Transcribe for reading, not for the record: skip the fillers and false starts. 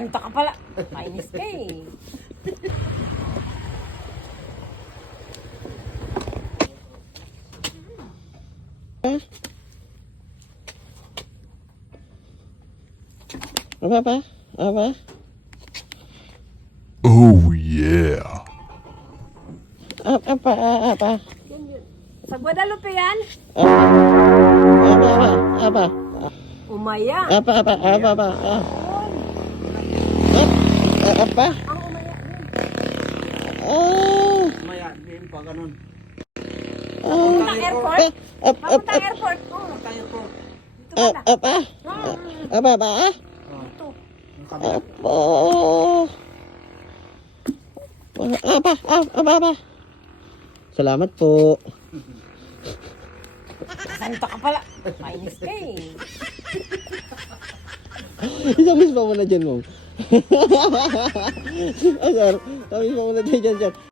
Kanta ka pala. Mainis ka eh. Apa apa? Apa? Oh yeah. Apa? Apa? Sa Guadalupe yan? Apa? Umaya. Apa? Apa? Yun. Apa? Ang umaya. Oh. Maya, din pa ganun. Papuntang airport? Papuntang airport. Oo. Tayo po. Dito ba na? Apa? Apa? Ito. Yung kabila. Oh. Apa? Salamat po. Kanta ka pala. Mainis ka eh. Isang miss pa muna dyan, mom. Oh, sir. Isang miss pa muna dyan, sir.